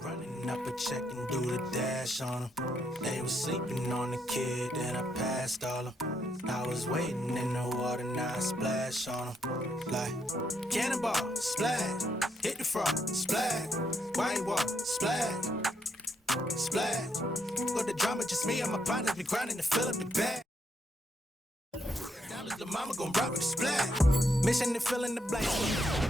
Running up a check and do the dash on them. They was sleeping on the kid, then I passed all them. I was waiting in the water, now I splash on them. Like, cannonball, splash, hit the frog, splash, white wall, splash, splash. Got the drama, just me and my partners be grinding to fill up the bag. Dollars, the mama gon' rob it, splash. Mission to fill in the blanks.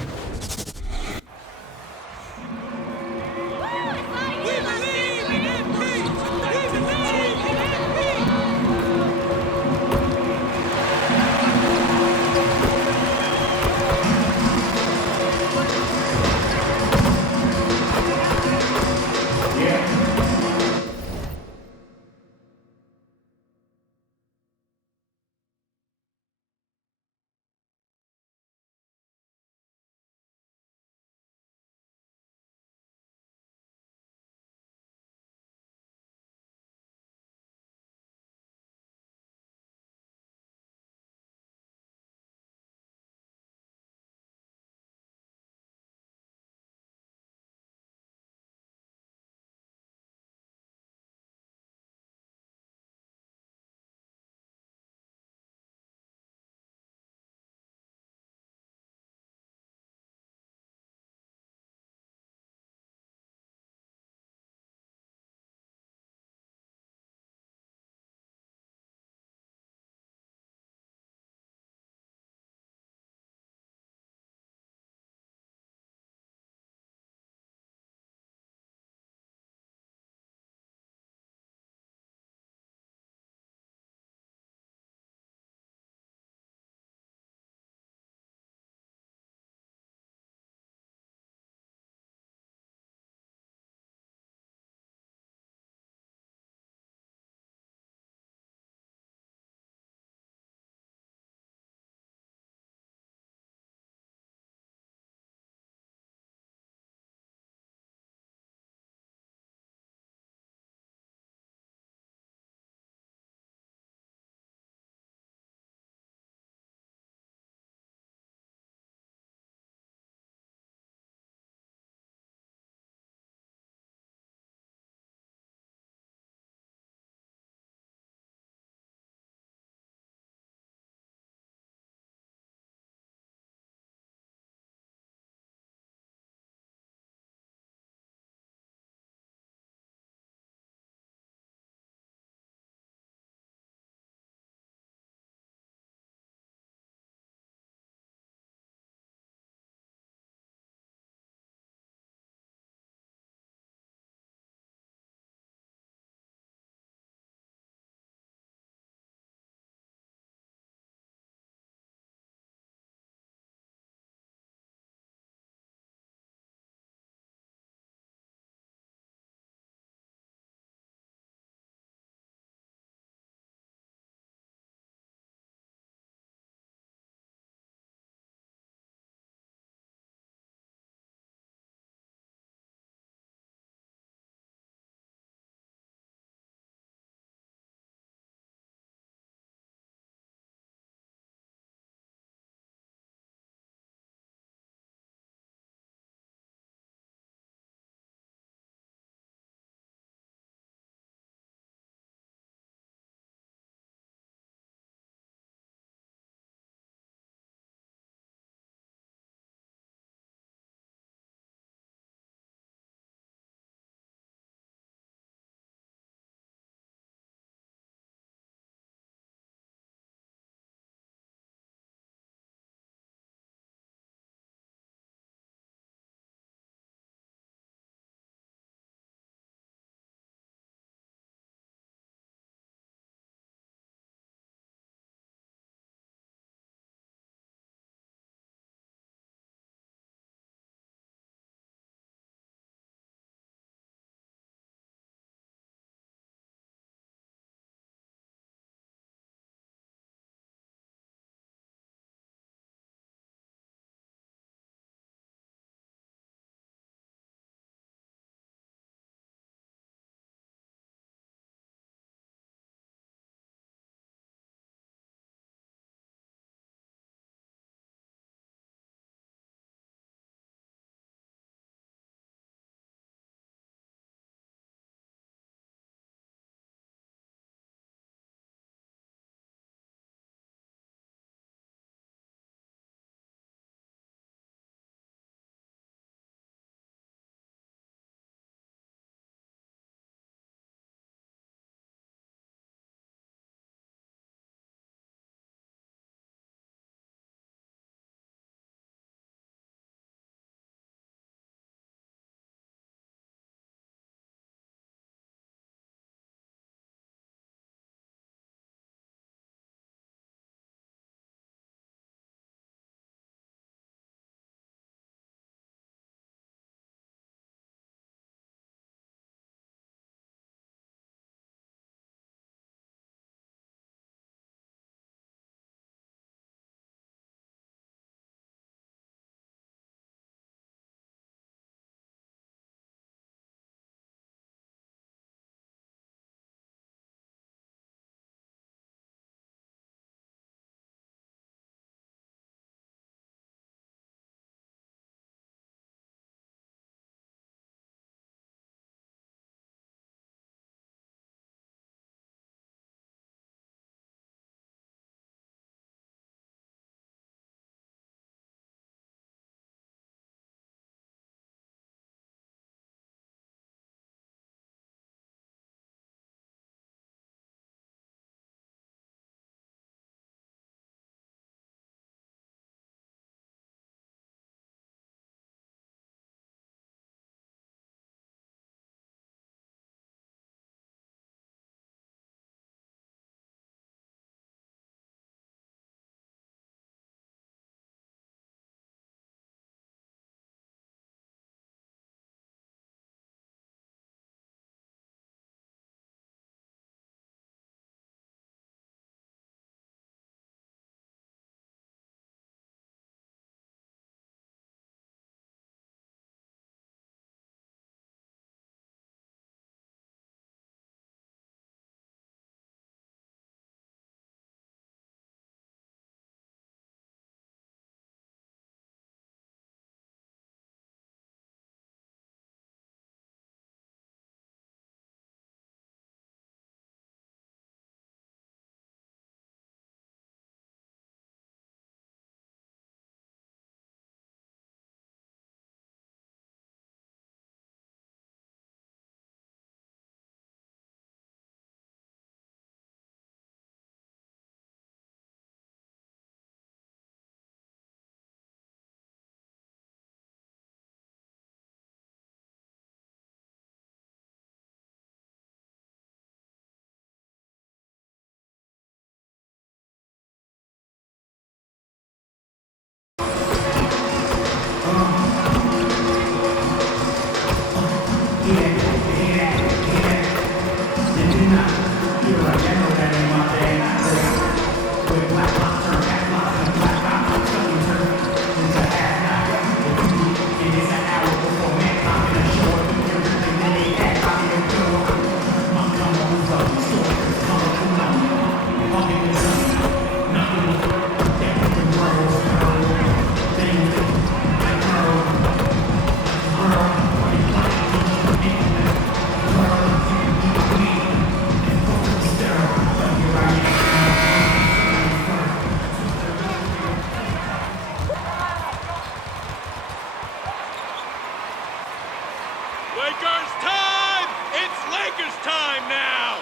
Lakers time! It's Lakers time now!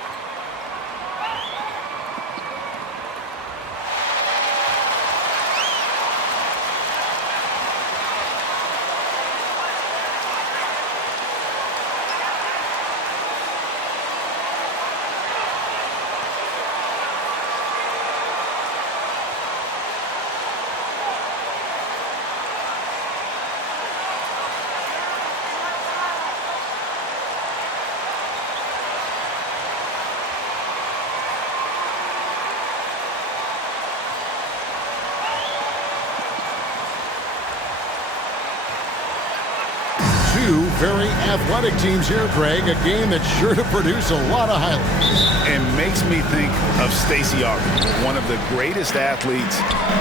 Two very athletic teams here, Greg. A game that's sure to produce a lot of highlights. And makes me think of Stacey Augmon, one of the greatest athletes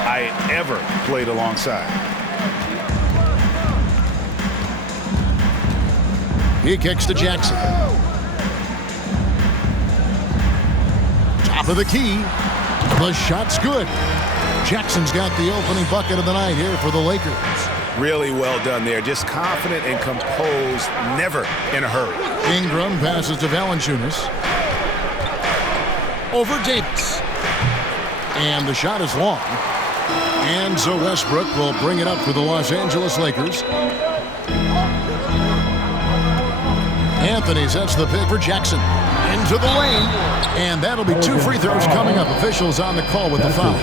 I ever played alongside. He kicks to Jackson. Top of the key. The shot's good. Jackson's got the opening bucket of the night here for the Lakers. Really well done there. Just confident and composed, never in a hurry. Ingram passes to Valanciunas. Over Davis. And the shot is long. And so Westbrook will bring it up for the Los Angeles Lakers. Anthony sets the pick for Jackson. Into the lane. And that'll be 2 free throws coming up. Officials on the call with the foul.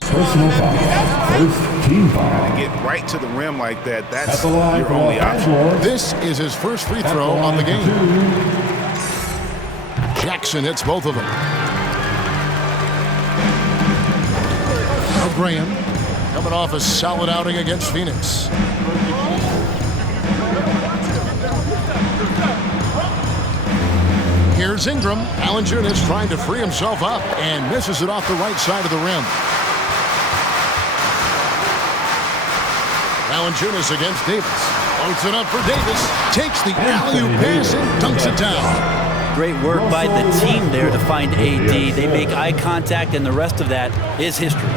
Personal foul. First team foul. To get right to the rim like that, that's your only option. This is his first free throw on the game. Jackson hits both of them. Now Graham coming off a solid outing against Phoenix. Here's Ingram. Valanciunas trying to free himself up and misses it off the right side of the rim. Valanciunas against Davis. Floats it up for Davis. Takes the alley-oop pass and dunks it down. Great work by the team there to find AD. They make eye contact, and the rest of that is history.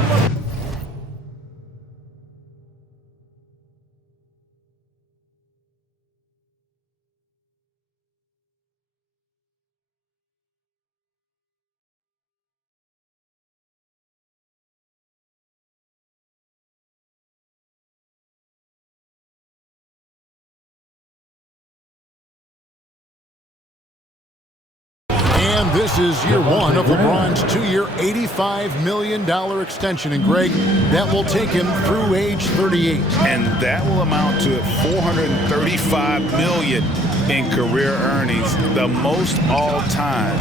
And this is year one of LeBron's 2-year, $85 million extension. And Greg, that will take him through age 38. And that will amount to $435 million in career earnings, the most all time.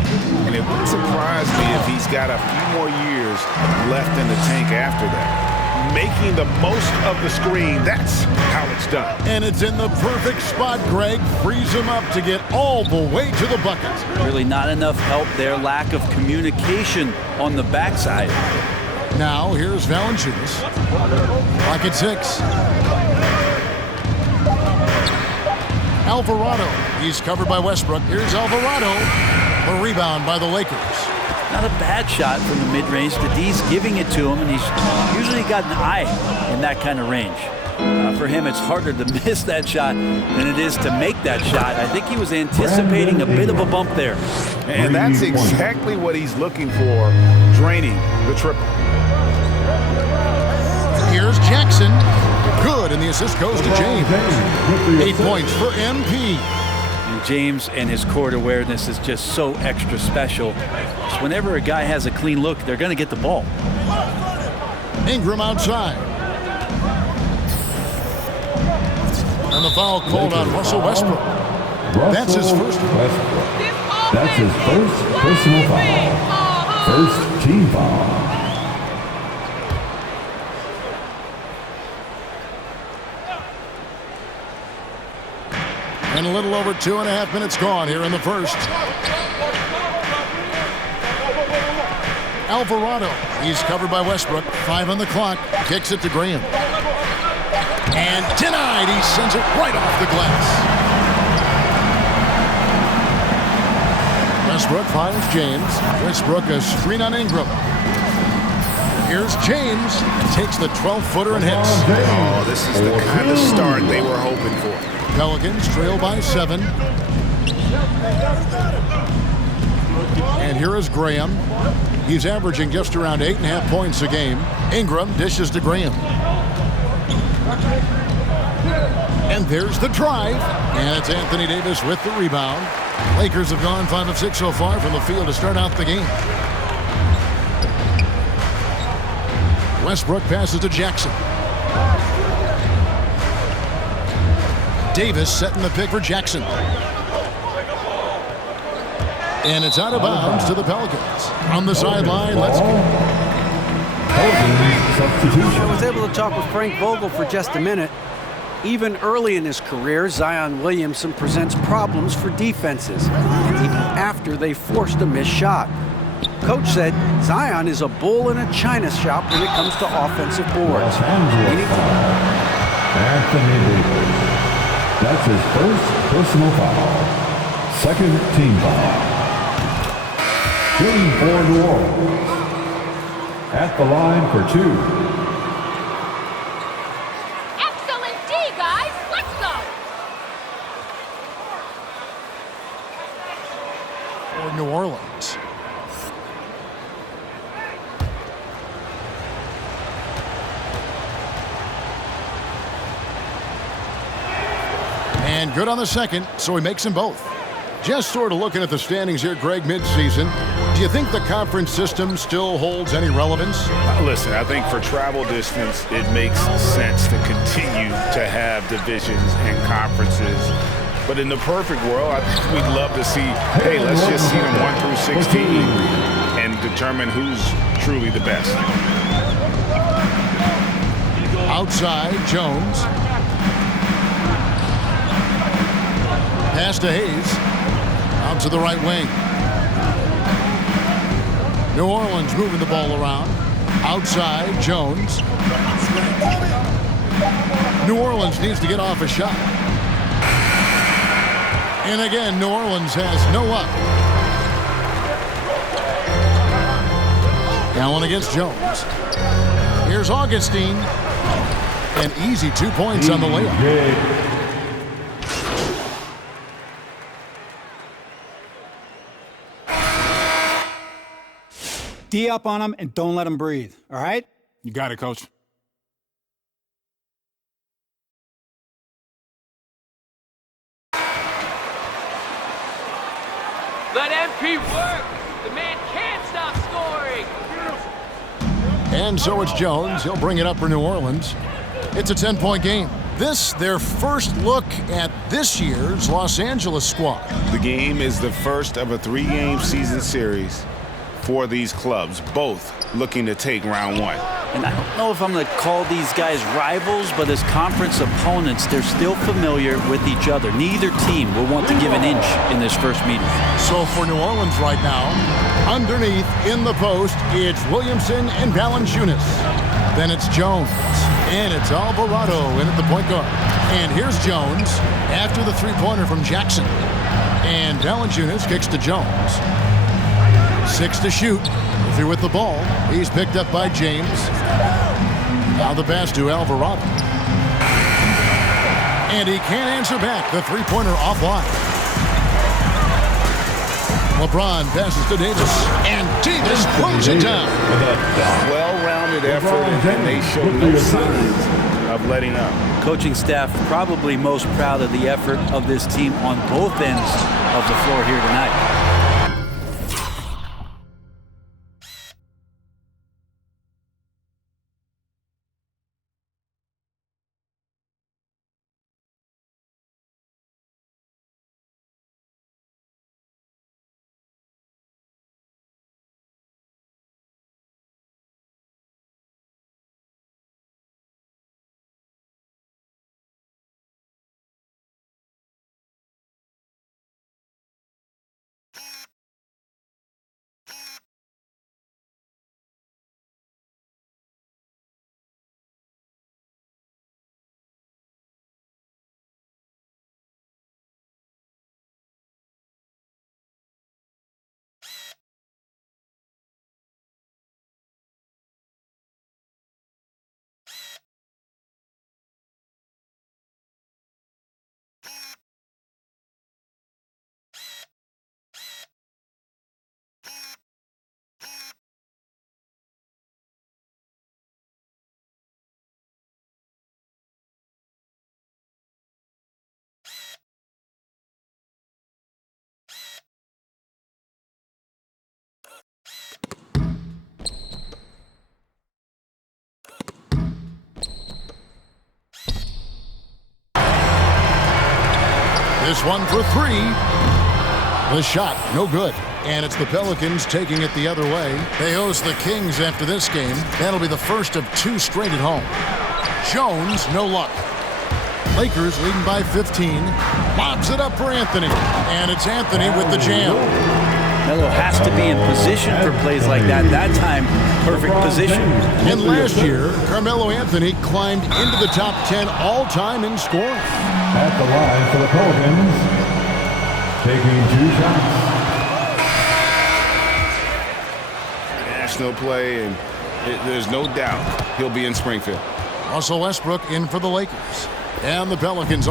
And it wouldn't surprise me if he's got a few more years left in the tank after that. Making the most of the screen, that's how it's done. And it's in the perfect spot, Greg. Frees him up to get all the way to the bucket. Really not enough help there. Lack of communication on the backside. Now here's Valanciunas. Clock at 6. Alvarado. He's covered by Westbrook. Here's Alvarado. A rebound by the Lakers. Not a bad shot from the mid-range. The D's giving it to him, and he's usually got an eye in that kind of range. For him, it's harder to miss that shot than it is to make that shot. I think he was anticipating a bit of a bump there. And that's exactly what he's looking for, draining the triple. Here's Jackson. Good, and the assist goes to James. 8 points for MP. And James and his court awareness is just so extra special. So whenever a guy has a clean look, they're going to get the ball. Ingram outside. And the foul called on Russell Westbrook. That's his first. That's his first personal foul. First team foul. And a little over 2.5 minutes gone here in the first. Alvarado. He's covered by Westbrook. 5 on the clock. Kicks it to Graham. And denied. He sends it right off the glass. Westbrook finds James. Westbrook a screen on Ingram. Here's James. Takes the 12-footer and hits. Oh, this is the kind of start they were hoping for. Pelicans trail by 7. And here is Graham. He's averaging just around 8.5 points a game. Ingram dishes to Graham. And there's the drive. And it's Anthony Davis with the rebound. Lakers have gone 5 of 6 so far from the field to start out the game. Westbrook passes to Jackson. Davis setting the pick for Jackson. And it's out of bounds to the Pelicans. On the sideline, let's go. I was able to talk with Frank Vogel for just a minute. Even early in his career, Zion Williamson presents problems for defenses, even after they forced a missed shot. Coach said Zion is a bull in a china shop when it comes to offensive boards. Anthony Davis. That's his first personal foul. Second team foul. Shooting for New Orleans. At the line for 2. Excellent D, guys. Let's go. For New Orleans. And good on the second, so he makes them both. Just sort of looking at the standings here, Greg, midseason. Do you think the conference system still holds any relevance? Listen, I think for travel distance, it makes sense to continue to have divisions and conferences. But in the perfect world, I think we'd love to see, hey, let's just see them 1 through 16 and determine who's truly the best. Outside, Jones. Pass to Hayes. Out to the right wing. New Orleans moving the ball around. Outside, Jones. New Orleans needs to get off a shot. And again, New Orleans has no up. Allen against Jones. Here's Augustine. An easy 2 points on the layup. D up on them and don't let them breathe, all right? You got it, Coach. Let MP work. The man can't stop scoring. And so it's Jones. He'll bring it up for New Orleans. It's a 10-point game. This, their first look at this year's Los Angeles squad. The game is the first of a 3-game season series for these clubs, both looking to take round 1. And I don't know if I'm going to call these guys rivals, but as conference opponents, they're still familiar with each other. Neither team will want to give an inch in this first meeting. So for New Orleans right now, underneath in the post, it's Williamson and Valanciunas. Then it's Jones, and it's Alvarado in at the point guard. And here's Jones after the three-pointer from Jackson. And Valanciunas kicks to Jones. 6 to shoot. If you're with the ball, he's picked up by James. Now the pass to Alvarado. And he can't answer back. The three-pointer offline. LeBron passes to Davis. And Davis throws it down. Well-rounded effort, and they show no signs of letting up. Coaching staff probably most proud of the effort of this team on both ends of the floor here tonight. This one for three. The shot, no good. And it's the Pelicans taking it the other way. They host the Kings after this game. That'll be the first of 2 straight at home. Jones, no luck. Lakers leading by 15. Lobs it up for Anthony. And it's Anthony with the jam. Melo has to be in position for plays like that. That time, perfect position. And last year, Carmelo Anthony climbed into the top 10 all-time in scoring. At the line for the Pelicans, taking 2 shots. National play, and there's no doubt he'll be in Springfield. Russell Westbrook in for the Lakers. And the Pelicans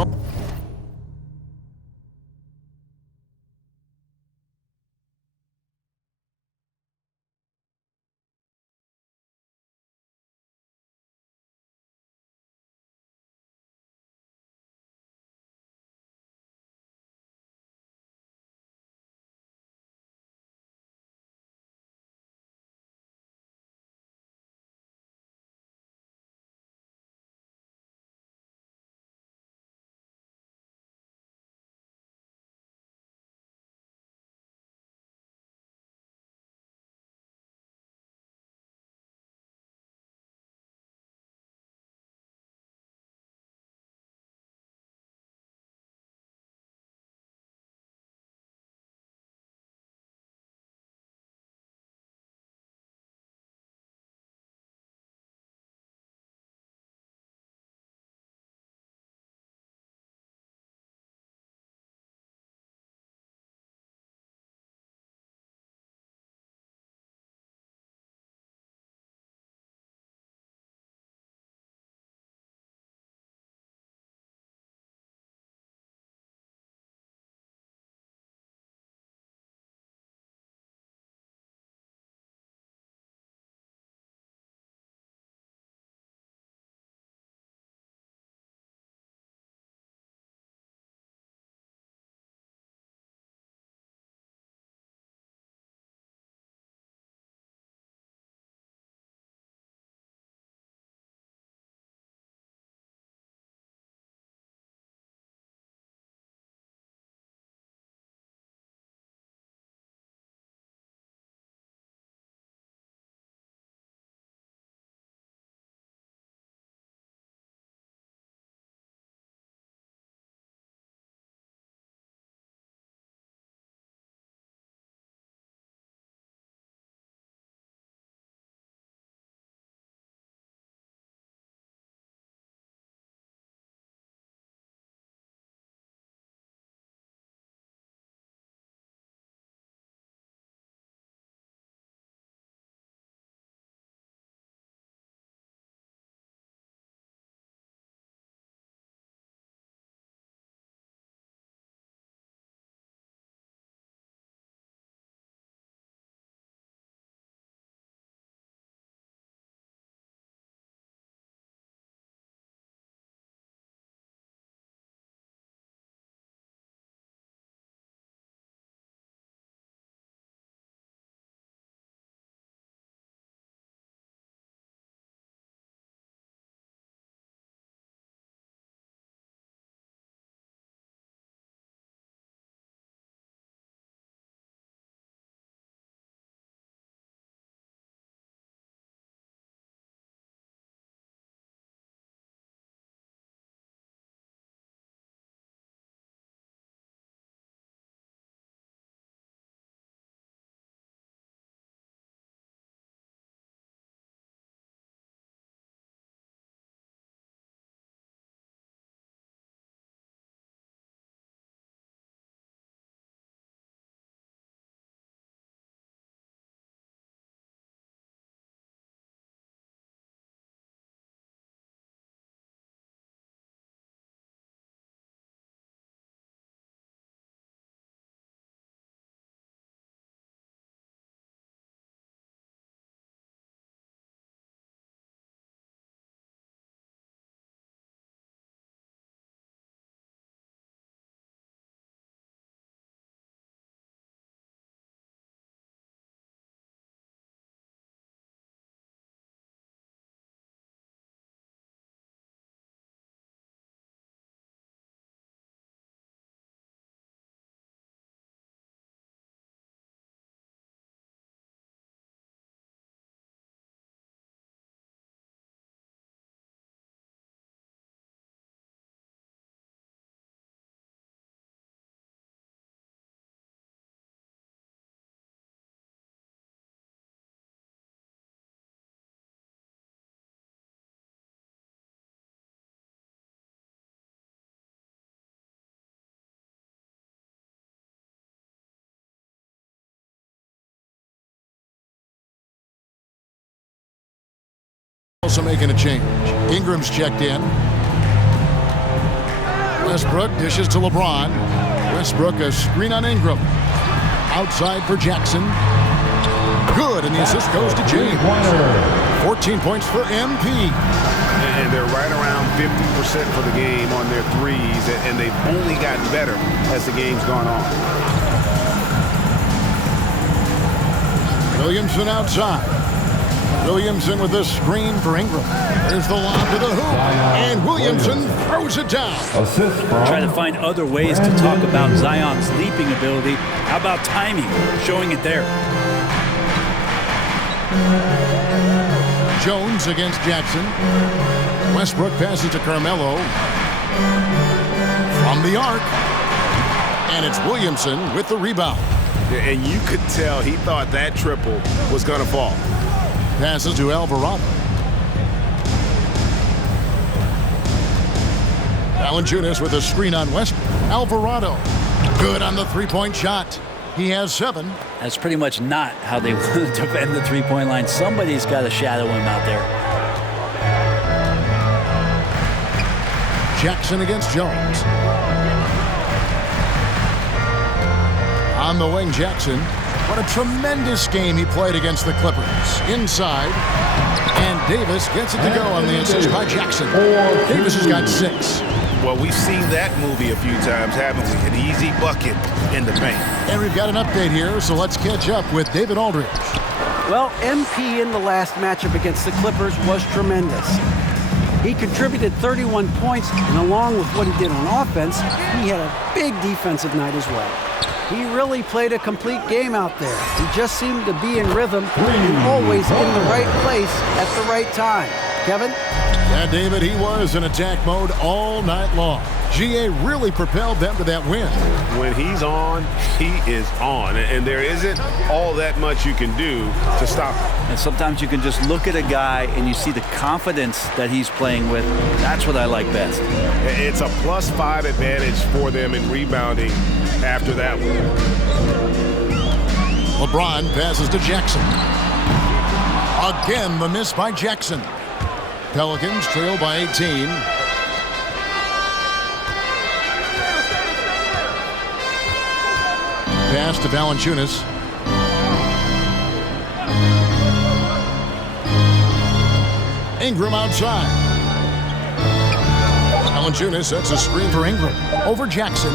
Also making a change. Ingram's checked in. Westbrook dishes to LeBron. Westbrook a screen on Ingram. Outside for Jackson. Good, and the assist goes to James. 14 points for MP. And they're right around 50% for the game on their threes, and they've only gotten better as the game's gone on. Williamson outside. Williamson with a screen for Ingram. There's the lob to the hoop, and Williamson throws it down. Try to find other ways to talk about Zion's leaping ability. How about timing? Showing it there. Jones against Jackson. Westbrook passes to Carmelo. From the arc. And it's Williamson with the rebound. And you could tell he thought that triple was going to fall. Passes to Alvarado. Valanciunas with a screen on Westbrook. Alvarado. Good on the three-point shot. He has 7. That's pretty much not how they want to defend the three-point line. Somebody's got to shadow him out there. Jackson against Jones. On the wing, Jackson. What a tremendous game he played against the Clippers. Inside. And Davis gets it to go on the assist by Jackson. Davis has got 6. Well, we've seen that movie a few times, haven't we? An easy bucket in the paint. And we've got an update here, so let's catch up with David Aldridge. Well, MP in the last matchup against the Clippers was tremendous. He contributed 31 points, and along with what he did on offense, he had a big defensive night as well. He really played a complete game out there. He just seemed to be in rhythm and always in the right place at the right time. Kevin? Yeah, David, he was in attack mode all night long. GA really propelled them to that win. When he's on, he is on. And there isn't all that much you can do to stop him. And sometimes you can just look at a guy and you see the confidence that he's playing with. That's what I like best. It's a +5 advantage for them in rebounding after that one. LeBron passes to Jackson. Again, the miss by Jackson. Pelicans trail by 18. Pass to Valanciunas. Ingram outside. Valanciunas sets a screen for Ingram. Over Jackson.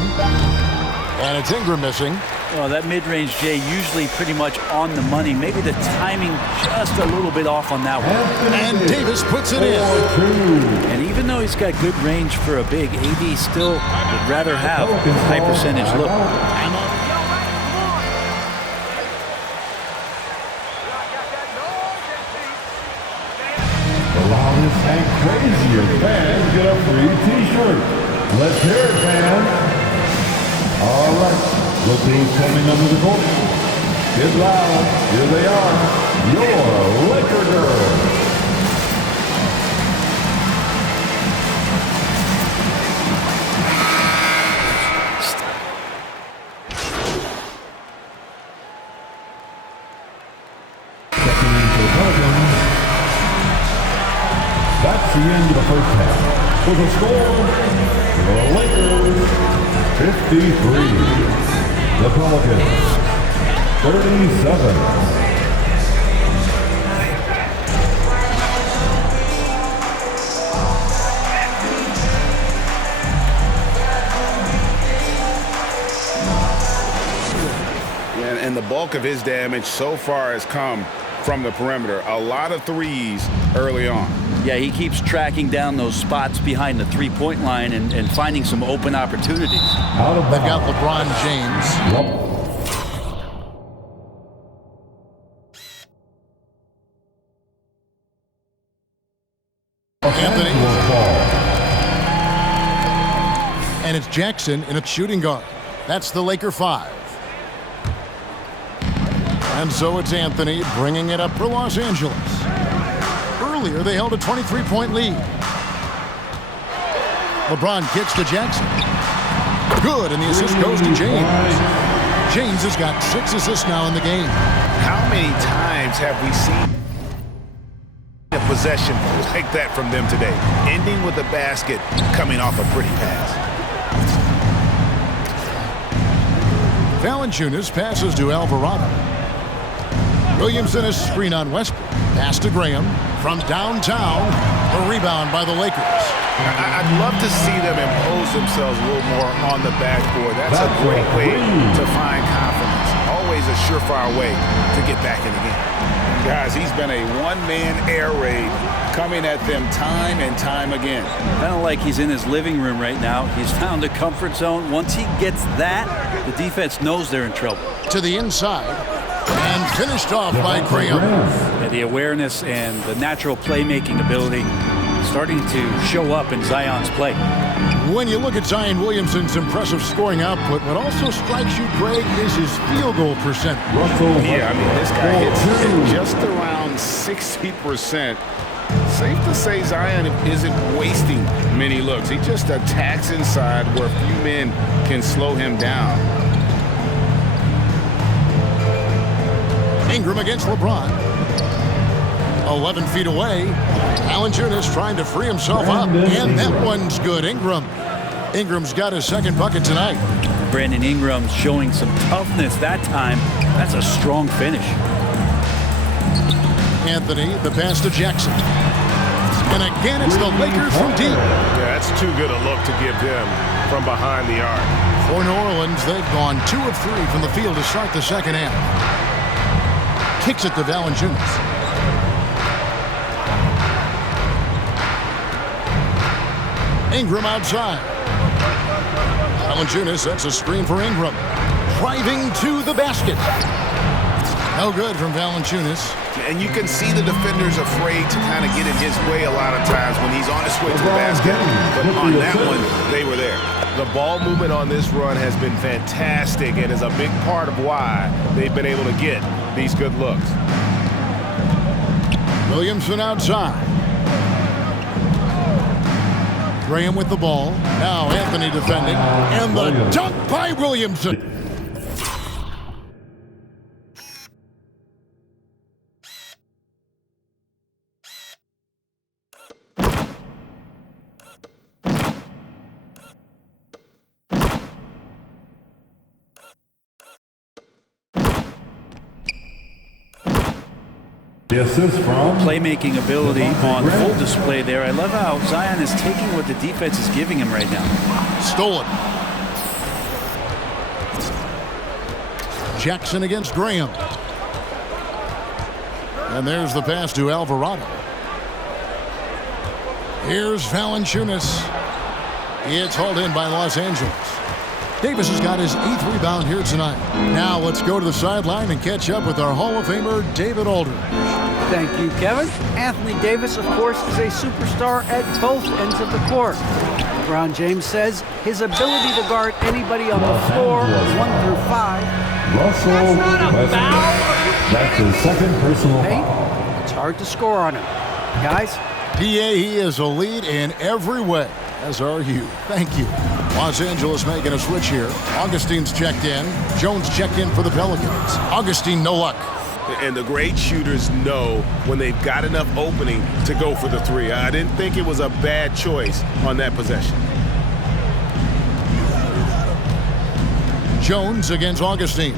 And it's Ingram missing. Well, that mid-range, Jay, usually pretty much on the money. Maybe the timing just a little bit off on that one. And Davis puts it in. And even though he's got good range for a big, AD still would rather have a high percentage look. The loudest and craziest fans get a free T-shirt. Let's hear it, fans. All right. The team's coming under the court. Get loud. Here they are. Your Laker Girls. Checking into the Pelicans. That's the end of the first half. With a score, the Lakers 53. The Pelicans, 37. And the bulk of his damage so far has come from the perimeter. A lot of threes early on. Yeah, he keeps tracking down those spots behind the three-point line and finding some open opportunities. They've got LeBron James. Anthony. And it's Jackson in a shooting guard. That's the Laker 5. And so it's Anthony bringing it up for Los Angeles. Earlier, they held a 23-point lead. LeBron kicks to Jackson. Good, and the assist goes to James. James has got 6 assists now in the game. How many times have we seen him put possession like that from them today, ending with a basket coming off a pretty pass. Valanciunas passes to Alvarado. Williamson is screen on Westbrook. Pass to Graham from downtown. A rebound by the Lakers. I'd love to see them impose themselves a little more on the backboard. That's a great way to find confidence. Always a surefire way to get back in the game. Guys, he's been a one-man air raid coming at them time and time again. Kind of like he's in his living room right now. He's found a comfort zone. Once he gets that, the defense knows they're in trouble. To the inside and finished off by Graham. Yeah, the awareness and the natural playmaking ability starting to show up in Zion's play. When you look at Zion Williamson's impressive scoring output, what also strikes you, Greg, is his field goal percentage. Yeah, I mean, this guy hits just around 60%. Safe to say Zion isn't wasting many looks. He just attacks inside where few men can slow him down. Ingram against LeBron. 11 feet away. Valanciunas trying to free himself up, and that one's good. Ingram's got his second bucket tonight. Brandon Ingram showing some toughness that time. That's a strong finish. Anthony, the pass to Jackson. And again, it's the Lakers from deep. Yeah, that's too good a look to give him from behind the arc. For New Orleans, they've gone 2 of 3 from the field to start the second half. Kicks it to Valanciunas. Ingram outside. Valanciunas sets a screen for Ingram. Driving to the basket. No good from Valanciunas. And you can see the defenders afraid to kind of get in his way a lot of times when he's on his way to the basket. But on that one, they were there. The ball movement on this run has been fantastic and is a big part of why they've been able to get these good looks. Williamson outside. Graham with the ball. Now Anthony defending. And the dunk by Williamson. Playmaking ability on full display there. I love how Zion is taking what the defense is giving him right now. Stolen. Jackson against Graham. And there's the pass to Alvarado. Here's Valanciunas. It's hauled in by Los Angeles. Davis has got his 8th rebound here tonight. Now let's go to the sideline and catch up with our Hall of Famer, David Aldridge. Thank you, Kevin. Anthony Davis, of course, is a superstar at both ends of the court. LeBron James says his ability to guard anybody on the floor, 1 through 5. Russell Westbrook. That's his second personal foul. It's hard to score on him. Guys? he is a lead in every way, as are you. Thank you. Los Angeles making a switch here. Augustine's checked in. Jones checked in for the Pelicans. Augustine, no luck. And the great shooters know when they've got enough opening to go for the three. I didn't think it was a bad choice on that possession. Jones against Augustine.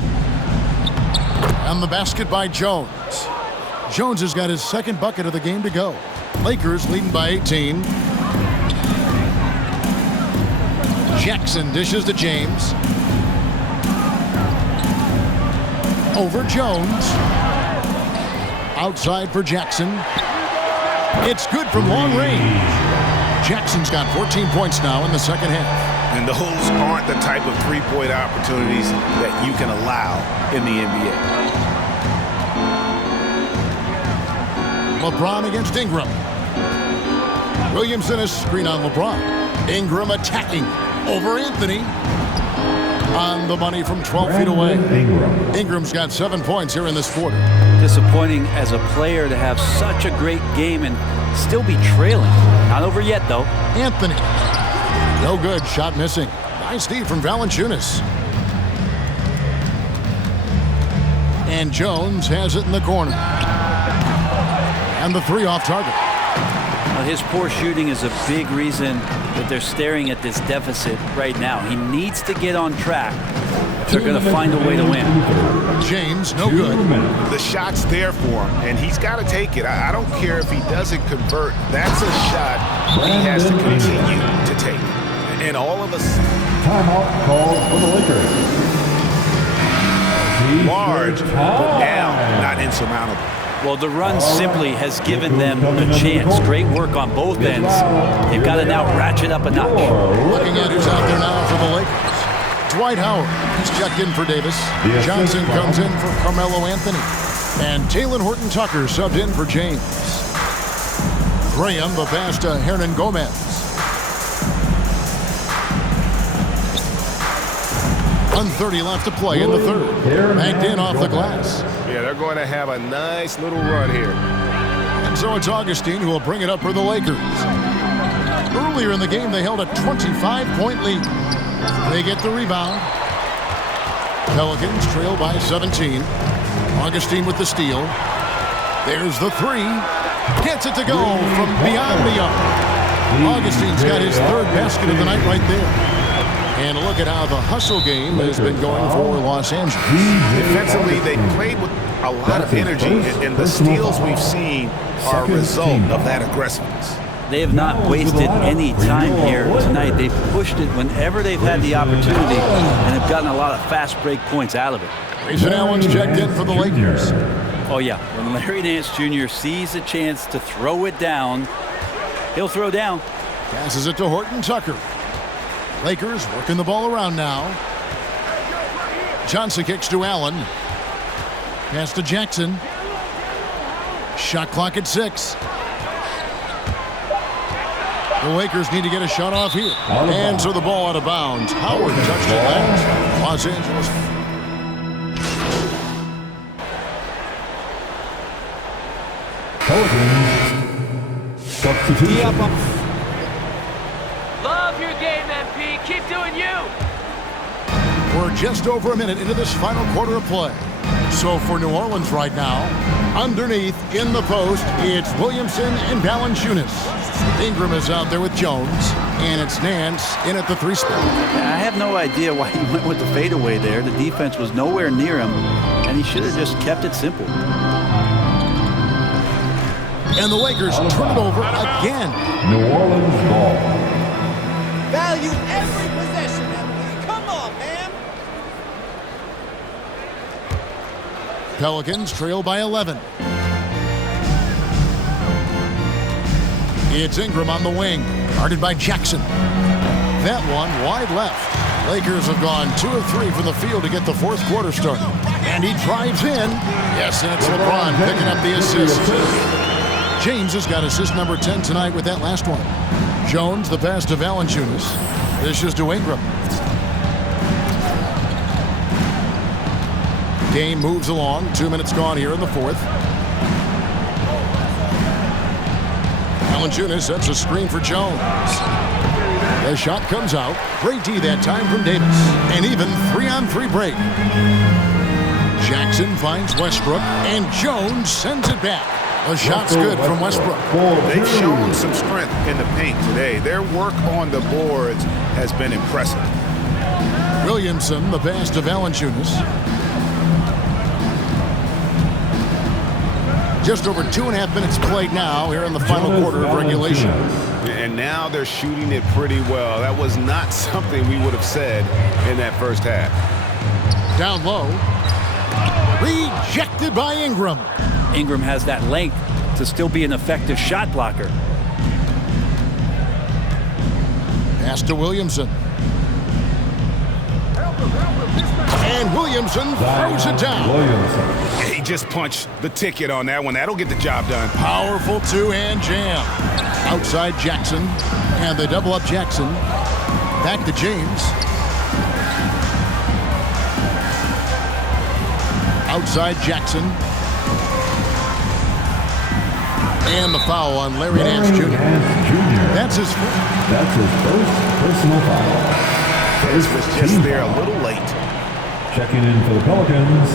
And the basket by Jones. Jones has got his second bucket of the game to go. Lakers leading by 18. Jackson dishes to James. Over Jones. Outside for Jackson. It's good from long range. Jackson's got 14 points now in the second half. And those aren't the type of three-point opportunities that you can allow in the NBA. LeBron against Ingram. Williamson is screen on LeBron. Ingram attacking over Anthony. On the money from 12 feet away. Ingram's got 7 points here in this quarter. Disappointing as a player to have such a great game and still be trailing. Not over yet, though. Anthony. No good. Shot missing. Nice D from Valanciunas. And Jones has it in the corner. And the three off target. Well, his poor shooting is a big reason that they're staring at this deficit right now. He needs to get on track if they're going to find a way to win. James, no good. The shot's there for him, and he's got to take it. I don't care if he doesn't convert. That's a shot he has to continue to take. And all of us. Timeout called for the Lakers. Large, but down, not insurmountable. Well, the run simply has given them a chance. Great work on both ends. They've got to now ratchet up a notch. Looking at who's out there now for the Lakers. Dwight Howard, he's checked in for Davis. Johnson comes in for Carmelo Anthony. And Talen Horton-Tucker subbed in for James. Graham, the pass to Hernan Gomez. 1:30 left to play in the third. Banked in off the glass. Yeah, they're going to have a nice little run here. And so it's Augustine who will bring it up for the Lakers. Earlier in the game, they held a 25-point lead. They get the rebound. Pelicans trail by 17. Augustine with the steal. There's the three. Gets it to go from beyond the arc. Augustine's got his third basket of the night right there. And look at how the hustle game has been going for Los Angeles. Defensively, they played with a lot of energy, and the steals we've seen are a result of that aggressiveness. They have not wasted any time here tonight. They've pushed it whenever they've had the opportunity and have gotten a lot of fast break points out of it. Grayson Allen's checked in for the Lakers. Oh, yeah. When Larry Nance Jr. sees a chance to throw it down, he'll throw down. Passes it to Horton-Tucker. Lakers working the ball around now. Johnson kicks to Allen. Pass to Jackson. Shot clock at 6. The Lakers need to get a shot off here. And so the ball out of bounds. Howard touched it last. Los Angeles. Substitution. Love your game, MP. Keep doing you. We're just over a minute into this final quarter of play. So for New Orleans right now, underneath in the post, it's Williamson and Valanciunas. Ingram is out there with Jones, and it's Nance in at the 3 spot. I have no idea why he went with the fadeaway there. The defense was nowhere near him, and he should have just kept it simple. And the Lakers turn it over again. New Orleans ball. Value every possession, MP. Come on, man. Pelicans trail by 11. It's Ingram on the wing, guarded by Jackson. That one wide left. Lakers have gone 2 of 3 from the field to get the fourth quarter started. And he drives in. Yes, and it's LeBron picking up the assist. James has got assist number 10 tonight with that last one. Jones, the pass to Valanciunas. This is to Ingram. Game moves along. 2 minutes gone here in the fourth. Valanciunas sets a screen for Jones. The shot comes out. Great D that time from Davis. An even 3-on-3 break. Jackson finds Westbrook, and Jones sends it back. The shot's good from Westbrook. They've shown some strength in the paint today. Their work on the boards has been impressive. Williamson, the pass to Valanciunas. Just over 2.5 minutes played now here in the final quarter of regulation. And now they're shooting it pretty well. That was not something we would have said in that first half. Down low. Rejected by Ingram. Ingram has that length to still be an effective shot blocker. Pass to Williamson. And Williamson throws it down. He just punched the ticket on that one. That'll get the job done. Powerful two-hand jam. Outside Jackson. And they double up Jackson. Back to James. Outside Jackson. And the foul on Larry Nance Jr. That's his first. That's his first personal foul. This was just there a little late. Checking in for the Pelicans.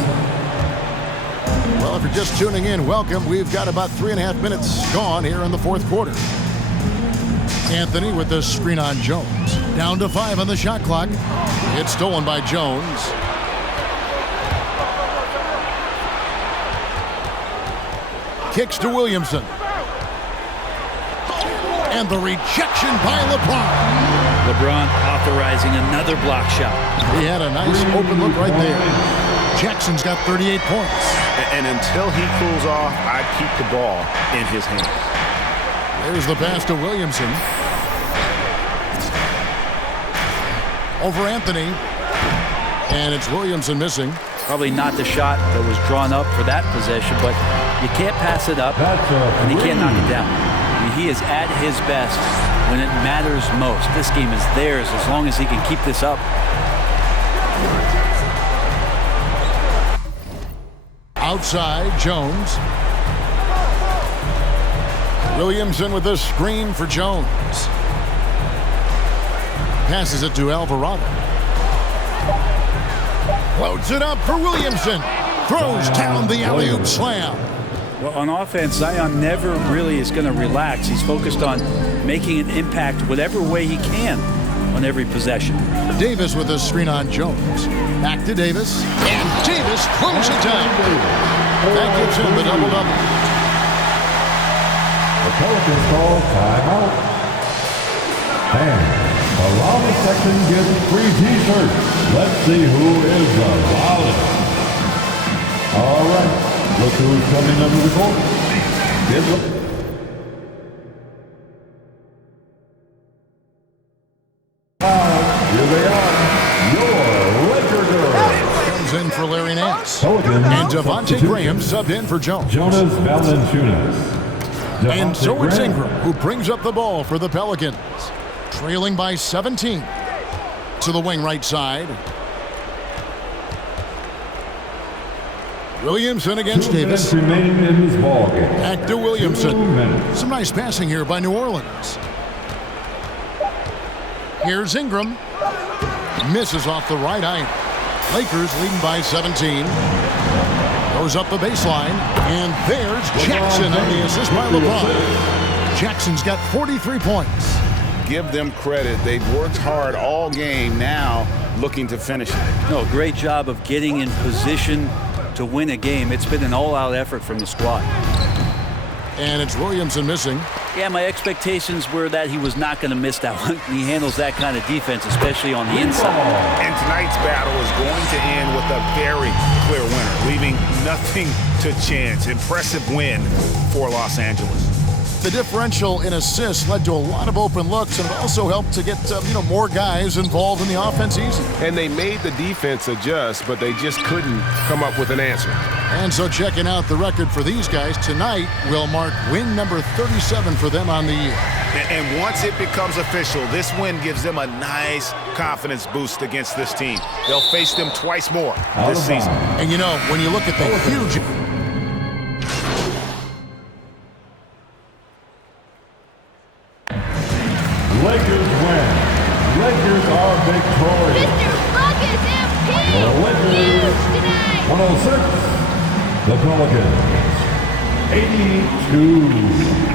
Well, if you're just tuning in, welcome. We've got about 3.5 minutes gone here in the fourth quarter. Anthony with the screen on Jones. Down to 5 on the shot clock. It's stolen by Jones. Kicks to Williamson. And the rejection by LeBron. LeBron authorizing another block shot. He had a nice open look right there. Jackson's got 38 points. And until he cools off, I'd keep the ball in his hands. There's the pass to Williamson. Over Anthony. And it's Williamson missing. Probably not the shot that was drawn up for that possession, but you can't pass it up, and he can't knock it down. I mean, he is at his best when it matters most. This game is theirs as long as he can keep this up. Outside, Jones. Williamson with the screen for Jones. Passes it to Alvarado. Loads it up for Williamson. Throws down the alley-oop slam. Well, on offense, Zion never really is going to relax. He's focused on making an impact whatever way he can on every possession. Davis with the screen on Jones. Back to Davis. And Davis throws it down. That gives him the double-double. The Pelicans call timeout. And around the section gets free T-shirts. Let's see who is the loudest. All right. Look who's coming under the court. Here they are. Your Laker girls. Comes in for Larry Nance. Pelicans And Devontae Graham subbed in for Jones. Jonas Valanciunas. And so it's Ingram who brings up the ball for the Pelicans. Trailing by 17. To the wing right side. Williamson against Davis. Remaining in this ball game. Back to Williamson. Some nice passing here by New Orleans. Here's Ingram. Misses off the right iron. Lakers leading by 17. Goes up the baseline. And there's Jackson on the assist by LeBron. Jackson's got 43 points. Give them credit. They've worked hard all game, now looking to finish it. No, great job of getting in position to win a game. It's been an all-out effort from the squad. And it's Williamson missing. Yeah, my expectations were that he was not going to miss that one. He handles that kind of defense, especially on the inside. And tonight's battle is going to end with a very clear winner, leaving nothing to chance. Impressive win for Los Angeles. The differential in assists led to a lot of open looks, and it also helped to get more guys involved in the offense easy. And they made the defense adjust, but they just couldn't come up with an answer. And so checking out the record for these guys tonight will mark win number 37 for them on the year. And once it becomes official, this win gives them a nice confidence boost against this team. They'll face them twice more this season. And when you look at the huge... Lakers win. Lakers are victorious. Mr. Buckets MP! The Lakers, 106. The Pelicans, 82.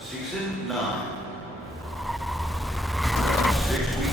Season 9. 6 weeks.